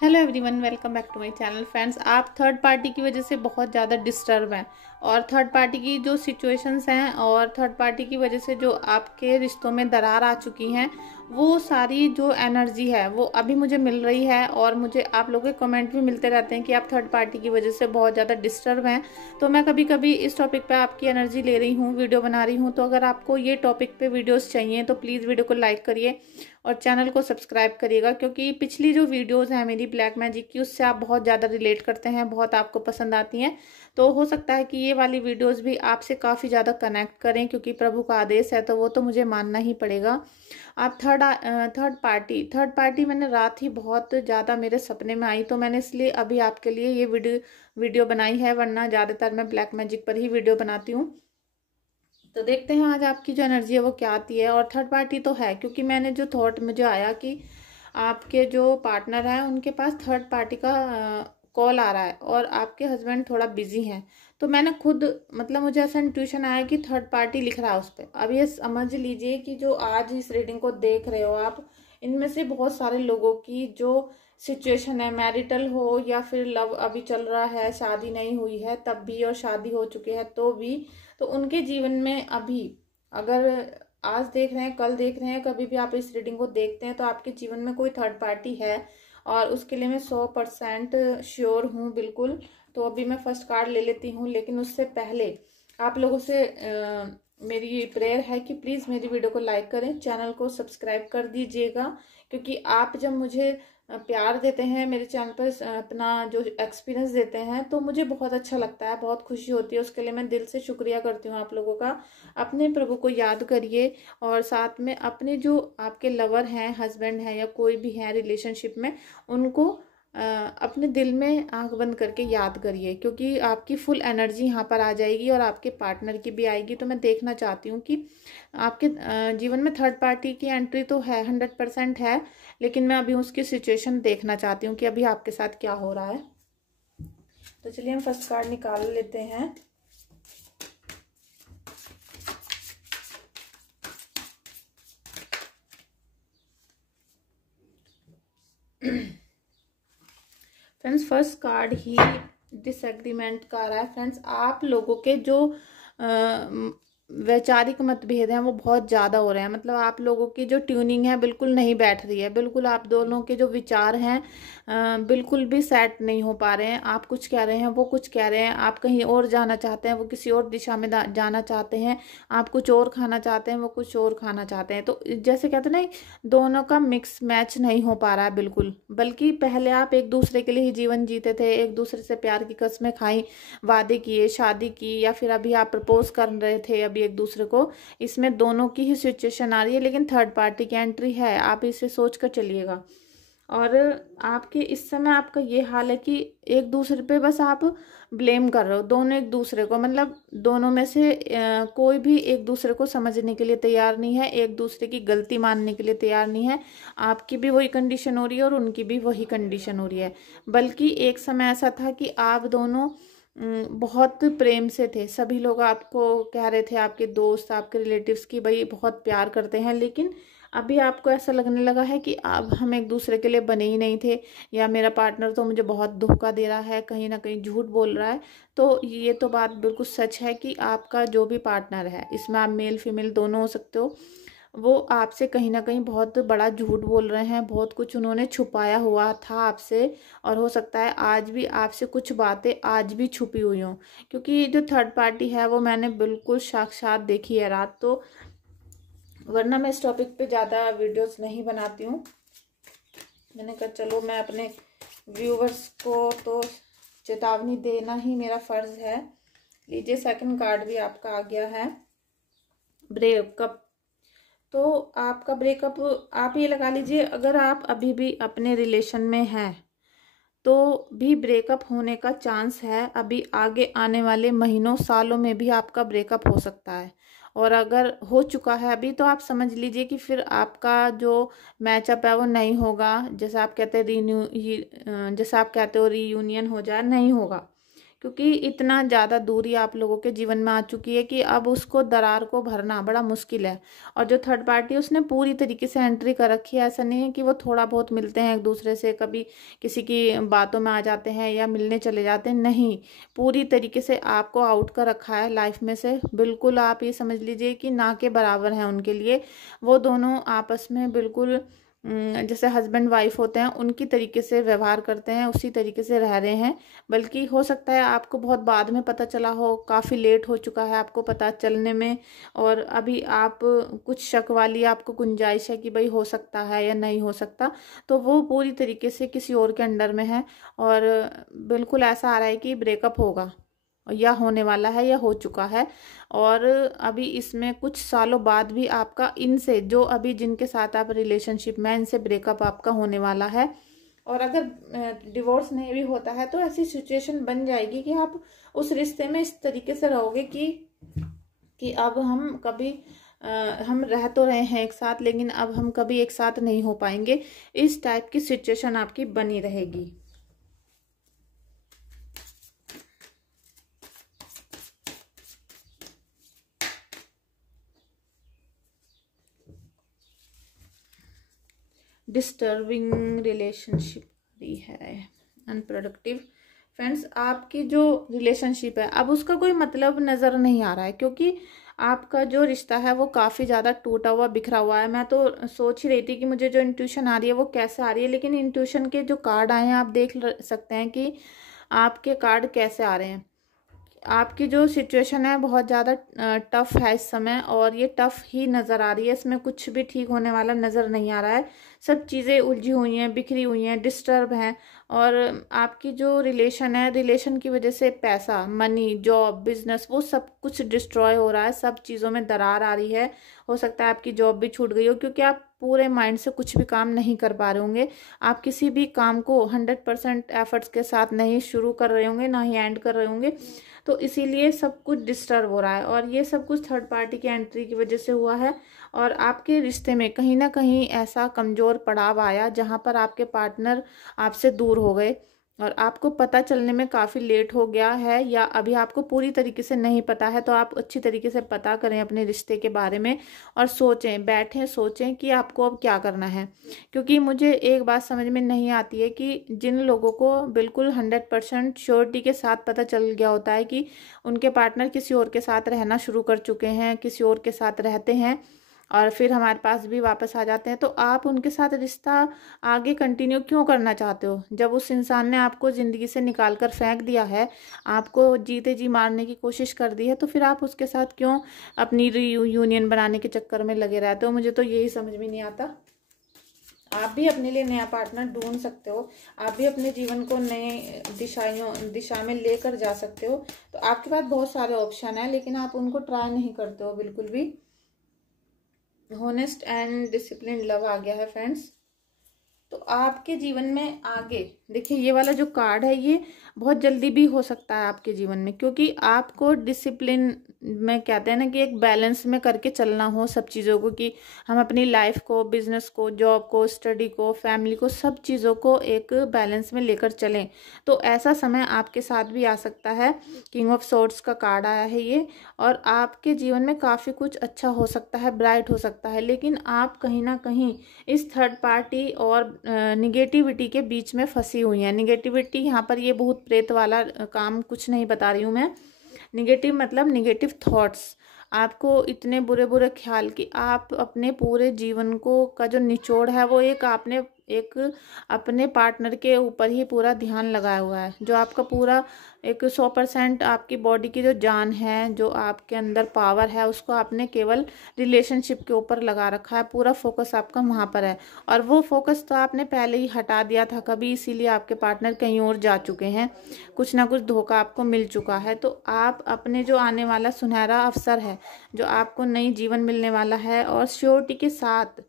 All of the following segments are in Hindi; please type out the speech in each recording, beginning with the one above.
Hello everyone, welcome back to my channel. Friends, आप थर्ड पार्टी की वजह से बहुत ज़्यादा डिस्टर्ब हैं और थर्ड पार्टी की जो सिचुएशंस हैं और थर्ड पार्टी की वजह से जो आपके रिश्तों में दरार आ चुकी हैं, वो सारी जो एनर्जी है वो अभी मुझे मिल रही है। और मुझे आप लोगों के कमेंट भी मिलते रहते हैं कि आप थर्ड पार्टी की वजह से बहुत ज़्यादा डिस्टर्ब हैं। तो मैं कभी कभी इस टॉपिक पे आपकी एनर्जी ले रही हूँ, वीडियो बना रही हूँ। तो अगर आपको ये टॉपिक पे वीडियोस चाहिए तो प्लीज़ वीडियो को लाइक करिए और चैनल को सब्सक्राइब करिएगा, क्योंकि पिछली जो वीडियोस हैं मेरी ब्लैक मैजिक की, उससे आप बहुत ज़्यादा रिलेट करते हैं, बहुत आपको पसंद आती हैं। तो हो सकता है कि ये वाली वीडियोस भी आपसे काफ़ी ज़्यादा कनेक्ट करें, क्योंकि प्रभु का आदेश है तो वो तो मुझे मानना ही पड़ेगा। आप थर्ड पार्टी मैंने रात ही बहुत ज़्यादा मेरे सपने में आई, तो मैंने इसलिए अभी आपके लिए ये वीडियो बनाई है, वरना ज़्यादातर मैं ब्लैक मैजिक पर ही वीडियो बनाती हूँ। तो देखते हैं आज आपकी जो एनर्जी है वो क्या आती है। और थर्ड पार्टी तो है, क्योंकि मैंने जो थॉट मुझे आया कि आपके जो पार्टनर है उनके पास थर्ड पार्टी का कॉल आ रहा है और आपके हस्बैंड थोड़ा बिजी हैं। तो मैंने खुद मतलब मुझे ऐसा इंट्यूशन आया कि थर्ड पार्टी लिख रहा है उस पर। अब ये समझ लीजिए कि जो आज इस रीडिंग को देख रहे हो आप, इनमें से बहुत सारे लोगों की जो सिचुएशन है, मैरिटल हो या फिर लव अभी चल रहा है, शादी नहीं हुई है तब भी और शादी हो चुकी है तो भी, तो उनके जीवन में अभी, अगर आज देख रहे हैं, कल देख रहे हैं, कभी भी आप इस रीडिंग को देखते हैं तो आपके जीवन में कोई थर्ड पार्टी है। और उसके लिए मैं 100% श्योर हूँ, बिल्कुल। तो अभी मैं फर्स्ट कार्ड ले लेती हूँ, लेकिन उससे पहले आप लोगों से मेरी प्रेयर है कि प्लीज़ मेरी वीडियो को लाइक करें, चैनल को सब्सक्राइब कर दीजिएगा। क्योंकि आप जब मुझे प्यार देते हैं, मेरे चैनल पर अपना जो एक्सपीरियंस देते हैं, तो मुझे बहुत अच्छा लगता है, बहुत खुशी होती है। उसके लिए मैं दिल से शुक्रिया करती हूँ आप लोगों का। अपने प्रभु को याद करिए और साथ में अपने जो आपके लवर हैं, हस्बैंड हैं या कोई भी है रिलेशनशिप में, उनको अपने दिल में आंख बंद करके याद करिए, क्योंकि आपकी फुल एनर्जी यहाँ पर आ जाएगी और आपके पार्टनर की भी आएगी। तो मैं देखना चाहती हूँ कि आपके जीवन में थर्ड पार्टी की एंट्री तो है, 100% है, लेकिन मैं अभी उसकी सिचुएशन देखना चाहती हूँ कि अभी आपके साथ क्या हो रहा है। तो चलिए हम फर्स्ट कार्ड निकाल लेते हैं। फ्रेंड्स, फर्स्ट कार्ड ही डिसएग्रीमेंट का आ रहा है। फ्रेंड्स, आप लोगों के जो वैचारिक मतभेद हैं वो बहुत ज़्यादा हो रहे हैं। मतलब आप लोगों की जो ट्यूनिंग है बिल्कुल नहीं बैठ रही है, बिल्कुल आप दोनों के जो विचार हैं बिल्कुल भी सेट नहीं हो पा रहे हैं। आप कुछ कह रहे हैं, वो कुछ कह रहे हैं, आप कहीं और जाना चाहते हैं, वो किसी और दिशा में जाना चाहते हैं, आप कुछ और खाना चाहते हैं, वो कुछ और खाना चाहते हैं। तो जैसे कहते हैं ना, दोनों का मिक्स मैच नहीं हो पा रहा है बिल्कुल। बल्कि पहले आप एक दूसरे के लिए ही जीवन जीते थे, एक दूसरे से प्यार की कस्में खाई, वादे किए, शादी की, या फिर अभी आप प्रपोज कर रहे थे अभी एक दूसरे को। इसमें दोनों की ही सिचुएशन आ रही है, लेकिन थर्ड पार्टी की एंट्री है, आप इसे सोच कर चलिएगा। और आपके इस समय आपका ये हाल है कि एक दूसरे पे बस आप ब्लेम कर रहे हो, दोनों एक दूसरे को, मतलब दोनों में से कोई भी एक दूसरे को समझने के लिए तैयार नहीं है, एक दूसरे की गलती मानने के लिए तैयार नहीं है। आपकी भी वही कंडीशन हो रही है और उनकी भी वही कंडीशन हो रही है। बल्कि एक समय ऐसा था कि आप दोनों बहुत प्रेम से थे, सभी लोग आपको कह रहे थे, आपके दोस्त, आपके रिलेटिव्स की भाई बहुत प्यार करते हैं। लेकिन अभी आपको ऐसा लगने लगा है कि अब हम एक दूसरे के लिए बने ही नहीं थे, या मेरा पार्टनर तो मुझे बहुत धोखा दे रहा है, कहीं ना कहीं झूठ बोल रहा है। तो ये तो बात बिल्कुल सच है कि आपका जो भी पार्टनर है, इसमें आप मेल फीमेल दोनों हो सकते हो, वो आपसे कहीं ना कहीं बहुत बड़ा झूठ बोल रहे हैं, बहुत कुछ उन्होंने छुपाया हुआ था आपसे। और हो सकता है आज भी आपसे कुछ बातें आज भी छुपी हुई हों, क्योंकि जो थर्ड पार्टी है वो मैंने बिल्कुल साक्षात देखी है रात। तो वरना मैं इस टॉपिक पे ज़्यादा वीडियोस नहीं बनाती हूँ। मैंने कहा चलो मैं अपने व्यूवर्स को तो चेतावनी देना ही मेरा फर्ज है। लीजिए, सेकंड कार्ड भी आपका आ गया है, ब्रेकअप। तो आपका ब्रेकअप, आप ये लगा लीजिए, अगर आप अभी भी अपने रिलेशन में हैं तो भी ब्रेकअप होने का चांस है। अभी आगे आने वाले महीनों सालों में भी आपका ब्रेकअप हो सकता है। और अगर हो चुका है अभी, तो आप समझ लीजिए कि फिर आपका जो मैचअप है वो नहीं होगा। जैसा आप कहते हैं जैसा आप कहते हो रीयूनियन हो जाए, नहीं होगा। क्योंकि इतना ज़्यादा दूरी आप लोगों के जीवन में आ चुकी है कि अब उसको दरार को भरना बड़ा मुश्किल है। और जो थर्ड पार्टी उसने पूरी तरीके से एंट्री कर रखी है। ऐसा नहीं है कि वो थोड़ा बहुत मिलते हैं एक दूसरे से, कभी किसी की बातों में आ जाते हैं या मिलने चले जाते हैं, नहीं, पूरी तरीके से आपको आउट कर रखा है लाइफ में से। बिल्कुल आप ये समझ लीजिए कि ना के बराबर हैं उनके लिए। वो दोनों आपस में बिल्कुल जैसे हस्बैंड वाइफ होते हैं उनकी तरीके से व्यवहार करते हैं, उसी तरीके से रह रहे हैं। बल्कि हो सकता है आपको बहुत बाद में पता चला हो, काफ़ी लेट हो चुका है आपको पता चलने में, और अभी आप कुछ शक वाली आपको गुंजाइश है कि भाई हो सकता है या नहीं हो सकता, तो वो पूरी तरीके से किसी और के अंडर में है। और बिल्कुल ऐसा आ रहा है कि ब्रेकअप होगा या होने वाला है या हो चुका है। और अभी इसमें कुछ सालों बाद भी आपका इनसे, जो अभी जिनके साथ आप रिलेशनशिप में, इनसे ब्रेकअप आपका होने वाला है। और अगर डिवोर्स नहीं भी होता है तो ऐसी सिचुएशन बन जाएगी कि आप उस रिश्ते में इस तरीके से रहोगे कि अब हम कभी हम रह तो रहे हैं एक साथ, लेकिन अब हम कभी एक साथ नहीं हो पाएंगे। इस टाइप की सिचुएशन आपकी बनी रहेगी। डिस्टर्बिंग रिलेशनशिप भी है, अनप्रोडक्टिव। फ्रेंड्स, आपकी जो रिलेशनशिप है अब उसका कोई मतलब नज़र नहीं आ रहा है, क्योंकि आपका जो रिश्ता है वो काफ़ी ज़्यादा टूटा हुआ बिखरा हुआ है। मैं तो सोच ही रही थी कि मुझे जो इंट्यूशन आ रही है वो कैसे आ रही है, लेकिन इंट्यूशन के जो कार्ड आए हैं आप देख सकते हैं कि आपके कार्ड कैसे आ रहे हैं। आपकी जो सिचुएशन है बहुत ज़्यादा टफ है इस समय, और ये टफ ही नज़र आ रही है। इसमें कुछ भी ठीक होने वाला नज़र नहीं आ रहा है। सब चीज़ें उलझी हुई हैं, बिखरी हुई हैं, डिस्टर्ब हैं। और आपकी जो रिलेशन है, रिलेशन की वजह से पैसा, मनी, जॉब, बिजनेस, वो सब कुछ डिस्ट्रॉय हो रहा है। सब चीज़ों में दरार आ रही है। हो सकता है आपकी जॉब भी छूट गई हो, क्योंकि आप पूरे माइंड से कुछ भी काम नहीं कर पा रहे होंगे। आप किसी भी काम को 100% एफर्ट्स के साथ नहीं शुरू कर रहे होंगे, ना ही एंड कर रहे होंगे। तो इसीलिए सब कुछ डिस्टर्ब हो रहा है, और ये सब कुछ थर्ड पार्टी की एंट्री की वजह से हुआ है। और आपके रिश्ते में कहीं ना कहीं ऐसा कमज़ोर पड़ाव आया जहाँ पर आपके पार्टनर आपसे दूर हो गए, और आपको पता चलने में काफ़ी लेट हो गया है, या अभी आपको पूरी तरीके से नहीं पता है। तो आप अच्छी तरीके से पता करें अपने रिश्ते के बारे में, और सोचें, बैठें, सोचें कि आपको अब क्या करना है। क्योंकि मुझे एक बात समझ में नहीं आती है कि जिन लोगों को बिल्कुल 100% श्योरिटी के साथ पता चल गया होता है कि उनके पार्टनर किसी और के साथ रहना शुरू कर चुके हैं, किसी और के साथ रहते हैं, और फिर हमारे पास भी वापस आ जाते हैं, तो आप उनके साथ रिश्ता आगे कंटिन्यू क्यों करना चाहते हो? जब उस इंसान ने आपको ज़िंदगी से निकाल कर फेंक दिया है, आपको जीते जी मारने की कोशिश कर दी है, तो फिर आप उसके साथ क्यों अपनी रीयूनियन बनाने के चक्कर में लगे रहते हो? मुझे तो यही समझ में नहीं आता। आप भी अपने लिए नया पार्टनर ढूंढ सकते हो, आप भी अपने जीवन को नए दिशा में लेकर जा सकते हो। तो आपके पास बहुत सारे ऑप्शन है, लेकिन आप उनको ट्राई नहीं करते हो बिल्कुल भी। हॉनेस्ट एंड डिसिप्लिन लव आ गया है फ्रेंड्स। तो आपके जीवन में आगे देखिए, ये वाला जो कार्ड है ये बहुत जल्दी भी हो सकता है आपके जीवन में, क्योंकि आपको डिसिप्लिन में कहते हैं ना कि एक बैलेंस में करके चलना हो सब चीज़ों को, कि हम अपनी लाइफ को, बिजनेस को, जॉब को, स्टडी को, फैमिली को, सब चीज़ों को एक बैलेंस में लेकर चलें। तो ऐसा समय आपके साथ भी आ सकता है। किंग ऑफ सोर्ड्स का कार्ड आया है ये, और आपके जीवन में काफ़ी कुछ अच्छा हो सकता है, ब्राइट हो सकता है। लेकिन आप कहीं ना कहीं इस थर्ड पार्टी और निगेटिविटी के बीच में फंसी हुई हैं। निगेटिविटी यहाँ पर ये भूत प्रेत वाला काम कुछ नहीं बता रही हूँ मैं। निगेटिव मतलब निगेटिव थॉट्स, आपको इतने बुरे बुरे ख्याल कि आप अपने पूरे जीवन को का जो निचोड़ है वो एक अपने पार्टनर के ऊपर ही पूरा ध्यान लगाया हुआ है। जो आपका पूरा 100% आपकी बॉडी की जो जान है, जो आपके अंदर पावर है, उसको आपने केवल रिलेशनशिप के ऊपर लगा रखा है। पूरा फोकस आपका वहाँ पर है, और वो फोकस तो आपने पहले ही हटा दिया था कभी, इसीलिए आपके पार्टनर कहीं और जा चुके हैं। कुछ ना कुछ धोखा आपको मिल चुका है। तो आप अपने जो आने वाला सुनहरा अवसर है, जो आपको नई जीवन मिलने वाला है, और श्योरिटी के साथ,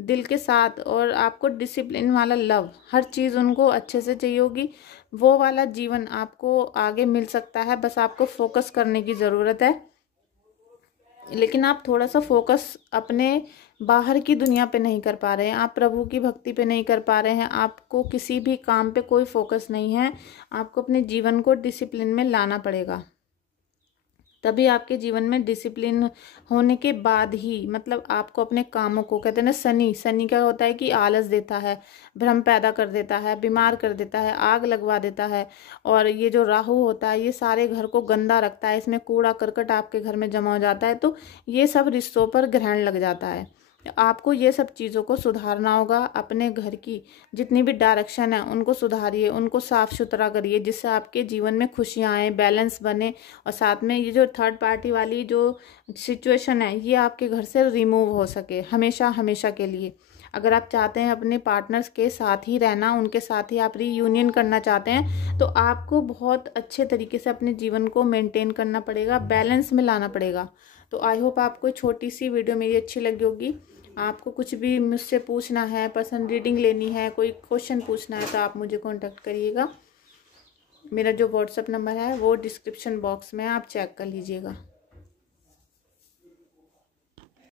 दिल के साथ, और आपको डिसिप्लिन वाला लव, हर चीज़ उनको अच्छे से चाहिए होगी, वो वाला जीवन आपको आगे मिल सकता है। बस आपको फोकस करने की ज़रूरत है। लेकिन आप थोड़ा सा फोकस अपने बाहर की दुनिया पे नहीं कर पा रहे हैं, आप प्रभु की भक्ति पे नहीं कर पा रहे हैं, आपको किसी भी काम पे कोई फोकस नहीं है, आपको अपने जीवन को डिसिप्लिन में लाना पड़ेगा। तभी आपके जीवन में डिसिप्लिन होने के बाद ही, मतलब आपको अपने कामों को, कहते हैं ना शनि क्या होता है कि आलस देता है, भ्रम पैदा कर देता है, बीमार कर देता है, आग लगवा देता है। और ये जो राहु होता है ये सारे घर को गंदा रखता है, इसमें कूड़ा करकट आपके घर में जमा हो जाता है, तो ये सब रिश्तों पर ग्रहण लग जाता है। आपको ये सब चीज़ों को सुधारना होगा। अपने घर की जितनी भी डायरेक्शन है उनको सुधारिए, उनको साफ सुथरा करिए, जिससे आपके जीवन में खुशियाँ आए, बैलेंस बने। और साथ में ये जो थर्ड पार्टी वाली जो सिचुएशन है ये आपके घर से रिमूव हो सके हमेशा हमेशा के लिए। अगर आप चाहते हैं अपने पार्टनर्स के साथ ही रहना, उनके साथ ही आप रीयूनियन करना चाहते हैं, तो आपको बहुत अच्छे तरीके से अपने जीवन को मेंटेन करना पड़ेगा, बैलेंस में लाना पड़ेगा। तो आई होप आपको छोटी सी वीडियो मेरी अच्छी लगी होगी। आपको कुछ भी मुझसे पूछना है, पर्सनल रीडिंग लेनी है, कोई क्वेश्चन पूछना है, तो आप मुझे कांटेक्ट करिएगा। मेरा जो व्हाट्सएप नंबर है वो डिस्क्रिप्शन बॉक्स में आप चेक कर लीजिएगा।